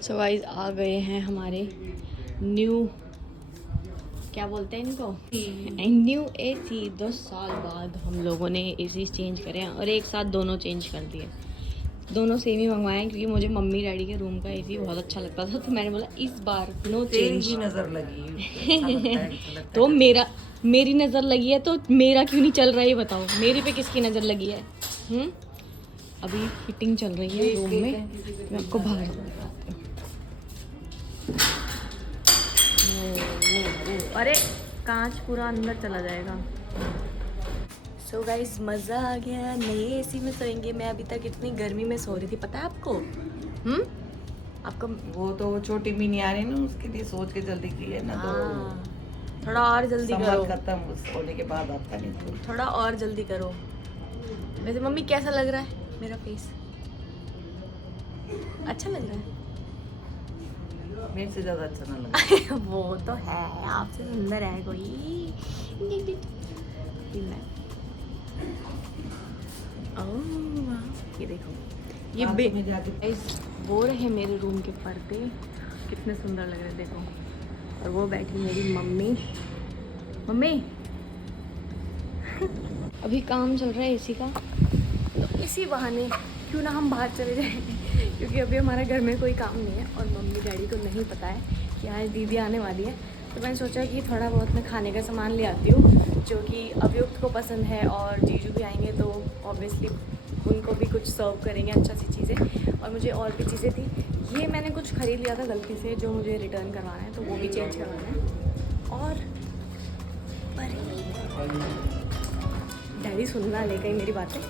So guys आ गए हैं हमारे न्यू, क्या बोलते हैं इनको, न्यू एसी। 10 साल बाद हम लोगों ने एसी चेंज करे हैं और एक साथ दोनों चेंज कर दिए। दोनों सेम ही मंगवाए हैं क्योंकि मुझे मम्मी डैडी के रूम का एसी बहुत अच्छा लगता था, तो मैंने बोला इस बार नो चेंज। नजर लगी तो मेरी नज़र लगी है तो मेरा क्यों नहीं चल रहा है ये बताओ, मेरे पे किसकी नज़र लगी है? अभी फिटिंग चल रही है रूम में, मैं आपको बाहर दिखाती हूँ। अरे कांच पूरा अंदर चला जाएगा। सो गाइस मज़ा आ गया, नए एसी में सोएंगे। मैं अभी तक इतनी गर्मी में सो रही थी, पता है आपको? आपको वो तो छोटी मिनी आ रही ना, उसके लिए सोच के जल्दी की है ना। तो थोड़ा और जल्दी करो, खत्म सोने के बाद आता नहीं तो थोड़ा और जल्दी करो। वैसे मम्मी कैसा लग रहा है मेरा फेस? अच्छा लग रहा है? मेरे से ज्यादा अच्छा ना लगा। वो तो है, आपसे सुंदर है कोई? ये देखो, ये वो रहे मेरे रूम के पर्दे, कितने सुंदर लग रहे हैं देखो। और वो बैठी मेरी मम्मी। मम्मी अभी काम चल रहा है एसी का, तो इसी बहाने क्यों ना हम बाहर चले जाएं क्योंकि अभी हमारे घर में कोई काम नहीं है और मम्मी डैडी को नहीं पता है कि आज दीदी आने वाली है। तो मैंने सोचा कि थोड़ा बहुत मैं खाने का सामान ले आती हूँ जो कि अभियुक्त को पसंद है, और जीजू भी आएंगे तो ऑब्वियसली उनको भी कुछ सर्व करेंगे अच्छा सी चीज़ें। और मुझे और भी चीज़ें थी, ये मैंने कुछ ख़रीद लिया था गलती से जो मुझे रिटर्न करवाना है, तो वो भी चेंज करवाना है। और डैडी सुनना ले गई मेरी बातें।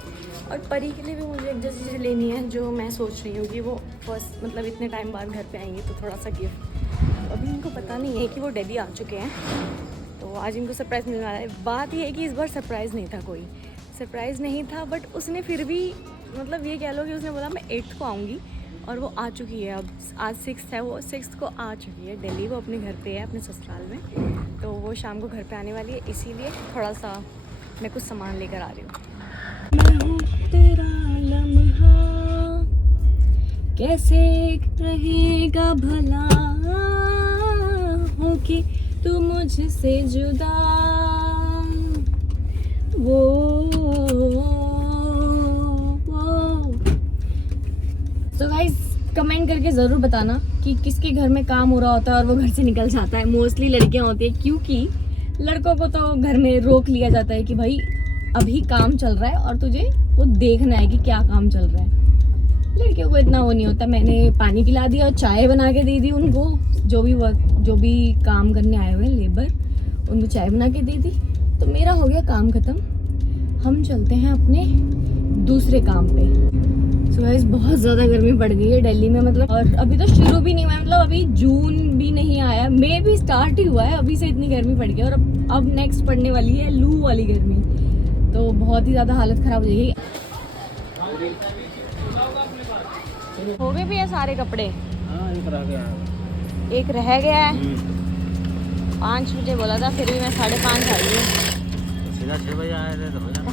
और परी के लिए भी मुझे एक जैसी चीज़ें लेनी है जो मैं सोच रही हूँ कि वो फर्स्ट मतलब इतने टाइम बाद घर पे आएंगे तो थोड़ा सा गिफ्ट। अभी इनको पता नहीं है कि वो डैडी आ चुके हैं, तो आज इनको सरप्राइज़ मिलने वाला है। बात ये है कि इस बार सरप्राइज़ नहीं था, कोई सरप्राइज़ नहीं था, बट उसने फिर भी मतलब ये कह लो कि उसने बोला मैं 8th को आऊँगी और वो आ चुकी है। अब आज 6th है, वो 6th को आ चुकी है दिल्ली, वो अपने घर पे है अपने ससुराल में, तो वो शाम को घर पे आने वाली है, इसीलिए थोड़ा सा मैं कुछ सामान लेकर आ रही हूँ। तेरा लम्हा कैसे रहेगा भला हो कि तू मुझसे जुदा, वो तो गाइस कमेंट करके ज़रूर बताना कि किसके घर में काम हो रहा होता है और वो घर से निकल जाता है। मोस्टली लड़कियां होती है, क्योंकि लड़कों को तो घर में रोक लिया जाता है कि भाई अभी काम चल रहा है और तुझे वो देखना है कि क्या काम चल रहा है। लड़कियों को इतना वो नहीं होता। मैंने पानी पिला दिया और चाय बना के दे दी उनको, जो भी काम करने आए हुए लेबर, उनको चाय बना के दे दी, तो मेरा हो गया काम खत्म। हम चलते हैं अपने दूसरे काम पे। सो गाइस बहुत ज़्यादा गर्मी पड़ गई है दिल्ली में, मतलब, और अभी तो शुरू भी नहीं हुआ है, मतलब अभी जून भी नहीं आया, मई भी स्टार्ट ही हुआ है, अभी से इतनी गर्मी पड़ गई। और अब नेक्स्ट पड़ने वाली है लू वाली गर्मी, तो बहुत ही ज़्यादा हालत ख़राब हो जाएगी। हो गए भी है सारे कपड़े? हाँ, एक रह गया है। एक रह गया है। 5 बजे बोला था, फिर भी मैं 5:30 आई हूँ। सीधा 6 बजे आए थे तो हो जाना।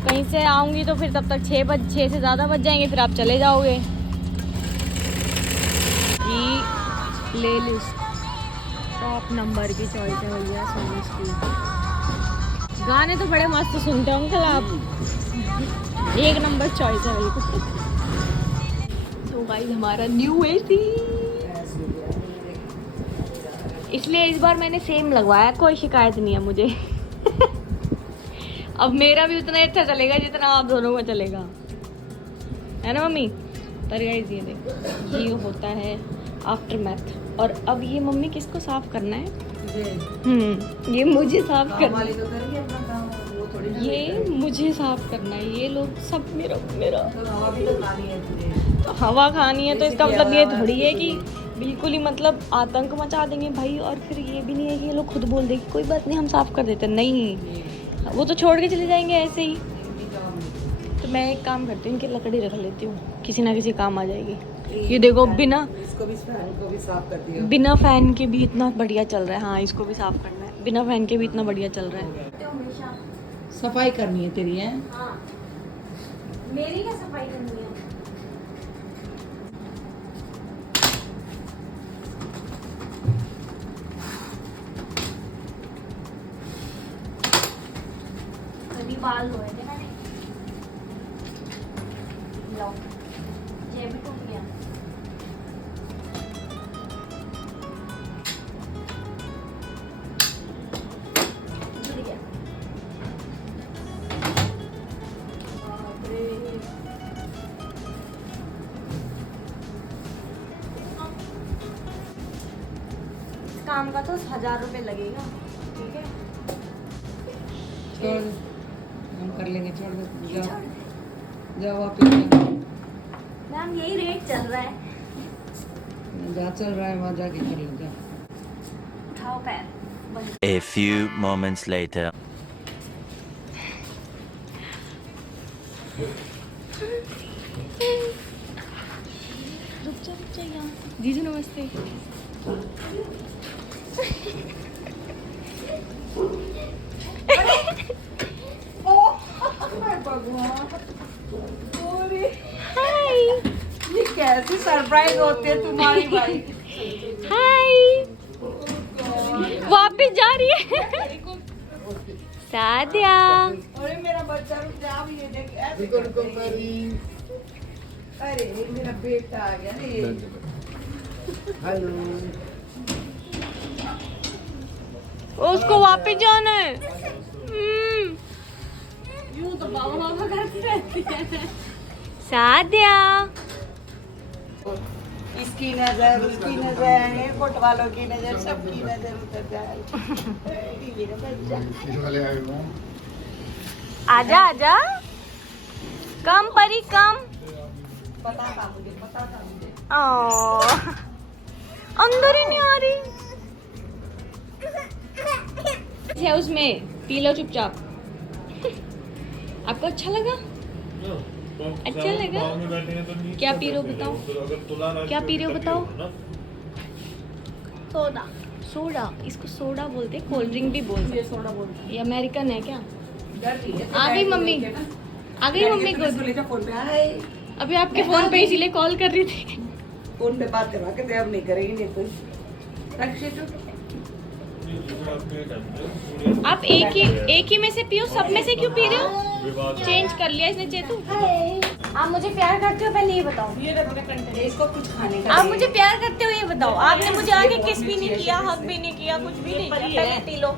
कहीं से आऊँगी तो फिर तब तक 6 से ज़्यादा बज जाएंगे, फिर आप चले जाओगे। ये प्ले लिस्ट टॉप नंबर की चॉइस है भैया सोनीज की। गाने तो बड़े मस्त सुनते हो अंकल आप, 1 नंबर चॉइस है बिल्कुल। तो भाई हमारा न्यू एसी, इसलिए इस बार मैंने सेम लगवाया, कोई शिकायत नहीं है मुझे। अब मेरा भी उतना ही अच्छा चलेगा जितना आप दोनों का चलेगा, है ना मम्मी? पर गाइस ये देखो, ये होता है आफ्टर मैथ। और अब ये मम्मी किसको साफ करना है? ये मुझे साफ करना है, ये मुझे साफ करना है। ये लोग सब मेरा तो हवा खानी है, तो इसका मतलब ये थोड़ी है कि बिल्कुल ही मतलब आतंक मचा देंगे भाई। और फिर ये भी नहीं है कि ये लोग खुद बोल दें कि कोई बात नहीं हम साफ कर देते, नहीं, वो तो छोड़ के चले जाएंगे ऐसे ही। तो मैं एक काम करती हूँ, इनकी लकड़ी रख लेती हूँ, किसी ना किसी काम आ जाएगी। ये देखो बिना फैन को भी साफ कर दिया, बिना फैन के भी इतना बढ़िया चल रहा है। हाँ इसको भी साफ करना है, बिना फैन के भी इतना बढ़िया चल रहा है। सफाई करनी है तेरी है। हाँ मेरी क्या सफाई करनी है? बाल धोए थे मैंने। लो ये भी टूट गया। जुड़ गया। बाप रे। इस काम का तो 1000 रुपए लगेगा। ठीक है छोड़ दे, हम कर लेंगे, छोड़ दे, छोड़ जाओ दे। जाओ वापस जाओ। मैम यही रेट चल रहा है। जहाँ चल रहा है वहाँ जाके कर लो, जाओ। उठाओ पैर। बंद। A few moments later. रुक जा यहाँ। जीजू नमस्ते। हाय ये कैसे सरप्राइज होते हैं तुम्हारी भाई। हाय। वापिस जा रही है सादिया। अरे मेरा बच्चा रुक जा, अब ये देख ऐसे करते हैं। अरे मेरा बेटा आ गया रे। हेलो। उसको वापिस जाना है। यूं तो बाबा करती रहती है। सादिया। इसकी नजर, उसकी नजर, एयरपोर्ट वालों की नजर, सबकी नजर उतर जाए। मेरा बच्चा। आजा आजा। कम परी कम। पता था मुझे। ओ, अंदर ही नहीं आ रही है उसमें। पी लो चुपचाप। आपको अच्छा लगा? अच्छा लगा? क्या पी रहे हो बताओ? क्या पी रहे हो बताओ? सोडा। सोडा, इसको सोडा बोलते हैं, कोल्ड ड्रिंक भी बोलते हैं। सोडा बोलते हैं। ये अमेरिकन है क्या? आ गई मम्मी। आ गई मम्मी को। फोन पे हाय। अभी आपके फोन पे इसीलिए कॉल कर रही थी। फोन पे बात करवा के अब नहीं करेगी, नहीं तो आप एक ही में से पियो, सब में से क्यों पी रहे हो? चेंज कर लिया इसने चेतू। आप मुझे प्यार करते हो पहले ये बताओ। इसको कुछ खाने का आप मुझे प्यार करते हो ये बताओ। आपने मुझे आगे किस भी नहीं किया, हक भी नहीं किया, कुछ भी नहीं किया। पहले पी लो।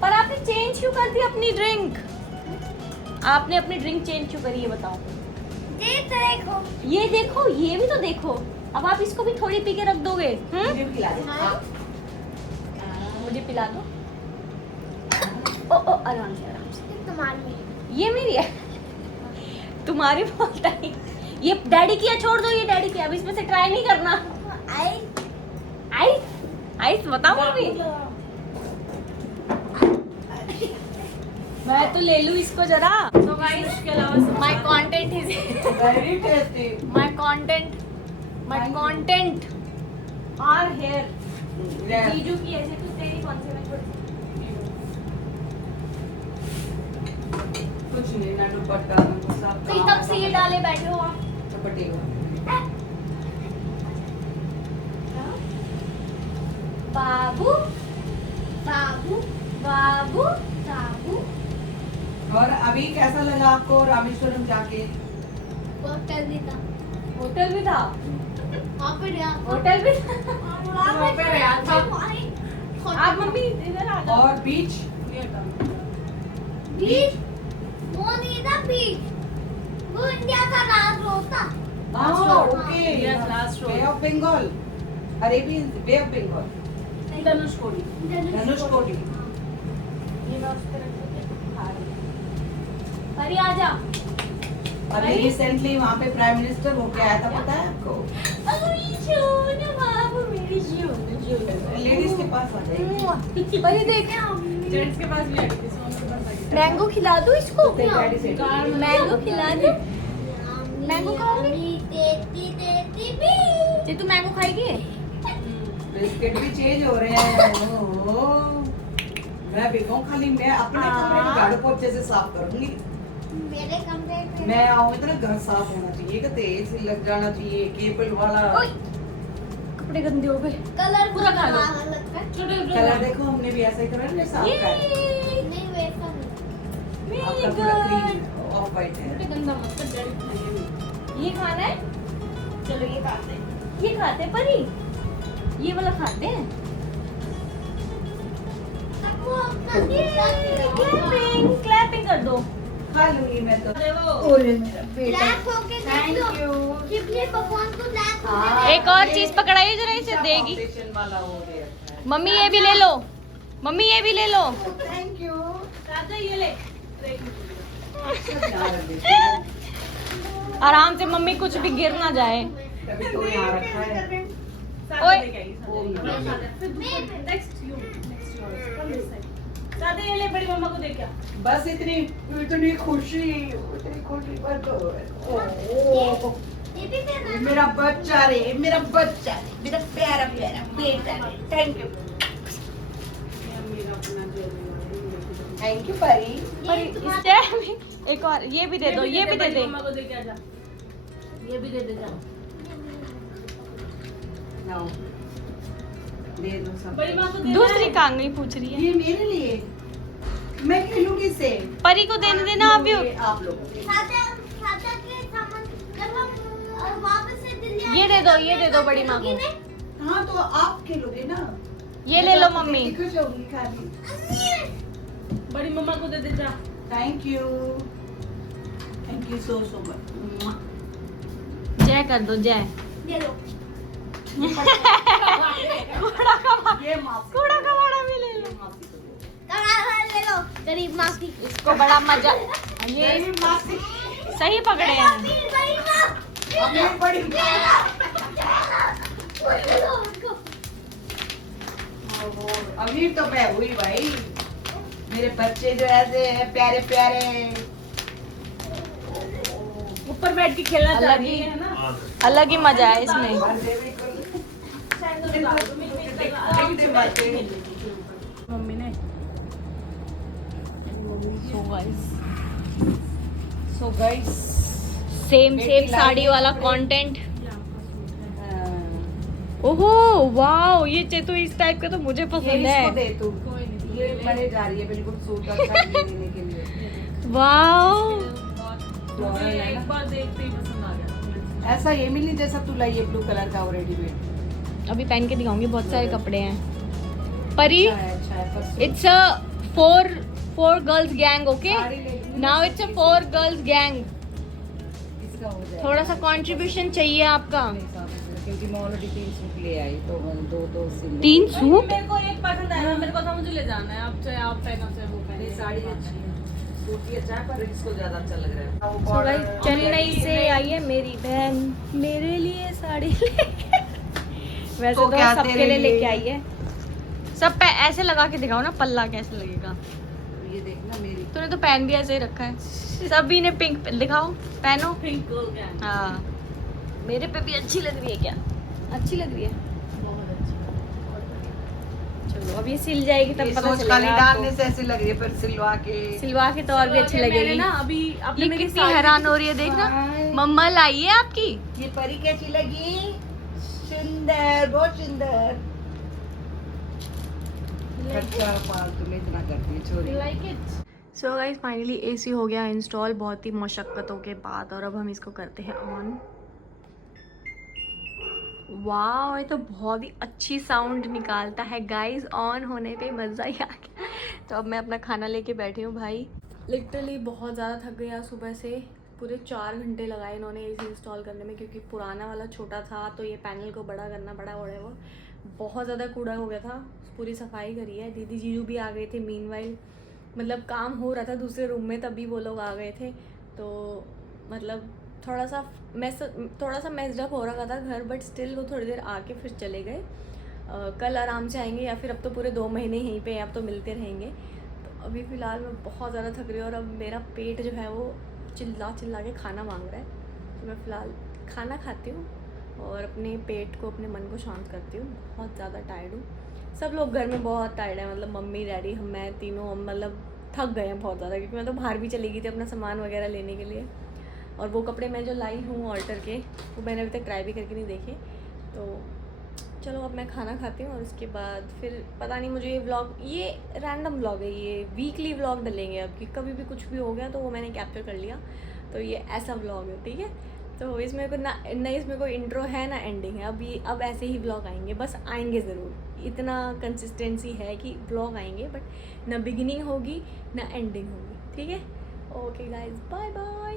पर आपने चेंज क्यों कर दी अपनी ड्रिंक? आपने अपनी ड्रिंक चेंज क्यों करी ये बताओ? ये देखो, ये भी तो देखो। अब आप इसको भी थोड़ी पी के रख दोगे? मुझे खिला दे। मुझे पिला दो। ओ आराम से। ये मेरी है। तुम्हारी बोलता है। ये डैडी की है, छोड़ दो ये डैडी की। अब इसमें से ट्राई नहीं करना। आइस आइस बताओ अभी। मैं तो ले लूं इसको जरा। तो गाइस इसके अलावा my content is very tasty. My content are here. जीजू की ऐसे तो तेरी कौन से में छोड़। कुछ नहीं ना, दुपट्टा ना सब। तो तब से ये डाले बैठे हो आप। दुपट्टे को बाबू बाबू बाबू बाबू। और अभी कैसा लगा आपको रामेश्वरम जाके? होटल भी था। होटल भी था। आप मम्मी इधर आ जाओ। और बीच? वो इंडिया का लास्ट रोड था। Okay. Yes, last road. Bay of Bengal, Arabian bay of Bengal, Dhanushkodi. Dhanushkodi. ये मैं उस पे रख देती हूँ। खा रही है। परी आजा। अभी रिसेंटली वहाँ पे प्राइम मिनिस्टर होके आया था, पता है आपको? मेरी लेडीज के पास आ जाएगी। परी देखे जेंट्स के पास भी आ गई। मैंगो खिला दो इसको। डैडी से मैंगो खिला दो। मैंगो खाओगी? ये तू मैंगो खाएगी? बिस्किट भी चेंज हो रहे हैं। ओहो। मैं भी कहूँ खाली मैं अपने कमरे में झाड़ू पोछे से साफ करूंगी। मेरे कमरे पे मैं आऊँ इतना घर साफ होना चाहिए, कि तेज से लग जाना चाहिए, केबल वाला। ओए, कपड़े गंदे हो गए। कलर पूरा खा लो। लगता है। कलर देखो, हमने भी ऐसा ही करा ना, साफ कर। नहीं वैसा नहीं। आपका पूरा क्रीम ऑफ वाइट है। गंदा मत कर, डैडी खाएंगे। ये खाना है, चलो ये खाते हैं। ये खाते हैं परी, ये वाला खाते हैं। वो क्लैपिंग क्लैपिंग कर दो। खा लूंगी मैं तो। ओरे मेरा बेटा ब्लैक होके देख लो शिवली भगवान को ब्लैक हाँ। होके एक और चीज पकड़ाइए जरा, इसे देगी। फाउंडेशन वाला हो गया। मम्मी ये भी ले लो, मम्मी ये भी ले लो। Thank you. राजा ये ले। तभी आराम से मम्मी, कुछ भी गिर ना जाए। तो यहाँ रखा है। ओए वो ये ले, बड़ी मम्मा को दे क्या। बस इतनी खुशी पर तो ये भी देना ये मेरा बच्चा रे, मेरा बच्चा रे, मेरा प्यारा प्यारा बेटा रे। थैंक यू, थैंक यू परी। पर इससे भी एक और ये भी दे दो, ये भी दे दे। ये भी दे दे जा लाओ, दे दो सब। दूसरी कांगड़ी पूछ रही है। ये मेरे लिए, मैं खेलूंगी इसे। परी को देने देना आप भी। ये आप लोगों के। सादा के सामान जब हम वापस से दिल्ली ये दे दो, ये दे दो बड़ी माँ को। हाँ तो आप खेलोगे ना। ये ले लो मम्मी। खुश होगी खाली। बड़ी मम्मा को दे दे जा। Thank you so much. जय कर दो, जय। दे दो कूड़ा ये माफी, कूड़ा कबाड़ा भी ले लो। माफी को दो। कड़ा ले लो गरीब माफी इसको बड़ा मजा, ये मेरी माफी, सही पकड़े हैं। बड़ी माँ अपनी बड़ी अभी तो मैं हुई भाई। मेरे बच्चे जो ऐसे हैं प्यारे प्यारे। ऊपर बैठ के खेलना चाह रही है ना, अलग ही मजा है इसमें। मम्मी ने सो गाइस सेम साड़ी वाला कंटेंट। ओहो वाओ, ये चेतु इस टाइप का तो मुझे पसंद इसको है। दे तू, ये बने जा रही है बिल्कुल सूट अच्छा लेने के लिए। वाओ एक बार देखते ही पसंद आ गया। ऐसा ये मिलनी जैसा तू लाई है, ब्लू कलर का रेडीमेड। अभी पहन के दिखाऊंगी, बहुत सारे कपड़े हैं। परी अच्छा है पर it's a four girls gang, okay sari ले ली। Now it's a 4 girls gang. इसका हो जाएगा। थोड़ा सा कंट्रीब्यूशन चाहिए आपका। अपने हिसाब से, क्योंकि मैं ऑलरेडी 3 सूट ले आई तो दो सिल 3 सूट। मेरे को एक पसंद आया, मेरे को तो मुझे ले जाना है। आप चाहे आप पहनो चाहे वो पहने। ये साड़ी अच्छी है, सूट भी अच्छा है पर इसको ज्यादा अच्छा लग रहा है। So guys, चेन्नई से आई है मेरी बहन मेरे लिए साड़ी लेके। वैसे तो तो क्या सबके तेरे लिए लिए? लेके आई है। सब पे ऐसे लगा के दिखाओ ना, पल्ला कैसे लगेगा। ये देखना मेरी तूने तो पैन भी ऐसे ही रखा है। सभी ने पिंक दिखाओ, पहनो। पिंक हो गया, हाँ मेरे पे भी अच्छी लग रही है क्या? अच्छी लग रही है। बहुत अच्छा। चलो अब ये सिल जाएगी तब ये पता सोच खाली चलेगा डालने आपको। से ऐसी लग रही है, पर सिलवा के सिलवा के तो और भी अच्छी मैंने लगेगी ना अभी आपने ये मेरी कितनी साड़ी हैरान हो रही है, देखना हाय। मम्मा लाई है आपकी। ये परी कैसी लगी? सुंदर, बहुत सुंदर। खर्चा फालतू में इतना करती है छोरी। सो गाइस फाइनली एसी हो गया इंस्टॉल बहुत ही मशक्क़तों के बाद, और अब हम इसको करते हैं ऑन। वाह ये तो बहुत ही अच्छी साउंड निकालता है गाइस, ऑन होने पे मज़ा ही आ गया। तो अब मैं अपना खाना लेके बैठी हूँ भाई। लिटरली बहुत ज़्यादा थक गया सुबह से, पूरे 4 घंटे लगाए इन्होंने एसी इंस्टॉल करने में, क्योंकि पुराना वाला छोटा था तो ये पैनल को बड़ा करना पड़ा। और वो बहुत ज़्यादा कूड़ा हो गया था, पूरी सफाई करी है। दीदी जीजू भी आ गए थे मीनवाइल, मतलब काम हो रहा था दूसरे रूम में तभी वो लोग आ गए थे। तो मतलब थोड़ा सा मेस्ड अप हो रखा था घर, बट स्टिल वो थोड़ी देर आके फिर चले गए। कल आराम से आएंगे, या फिर अब तो पूरे 2 महीने यहीं पे अब तो मिलते रहेंगे। तो अभी फ़िलहाल मैं बहुत ज़्यादा थक रही हूँ, और अब मेरा पेट जो है वो चिल्ला चिल्ला के खाना मांग रहा है। तो मैं फ़िलहाल खाना खाती हूँ और अपने पेट को, अपने मन को शांत करती हूँ। बहुत ज़्यादा टायर्ड हूँ, सब लोग घर में बहुत टायर्ड है, मतलब मम्मी डैडी हम मैं तीनों हम मतलब थक गए हैं बहुत ज़्यादा, क्योंकि मैं तो बाहर भी चली गई थी अपना सामान वगैरह लेने के लिए। और वो कपड़े मैं जो लाई हूँ ऑल्टर के, वो मैंने अभी तक ट्राई भी करके नहीं देखे। तो चलो अब मैं खाना खाती हूँ और उसके बाद फिर पता नहीं मुझे ये रैंडम व्लॉग है, ये वीकली व्लॉग डलेंगे अब कि कभी भी कुछ भी हो गया तो वो मैंने कैप्चर कर लिया, तो ये ऐसा व्लॉग है, ठीक है। तो इसमें को ना इसमें कोई इंट्रो है ना एंडिंग है, अब ऐसे ही व्लॉग आएंगे, बस आएंगे ज़रूर, इतना कंसिस्टेंसी है कि व्लॉग आएंगे, बट ना बिगिनिंग होगी ना एंडिंग होगी, ठीक है। Okay guys, bye bye.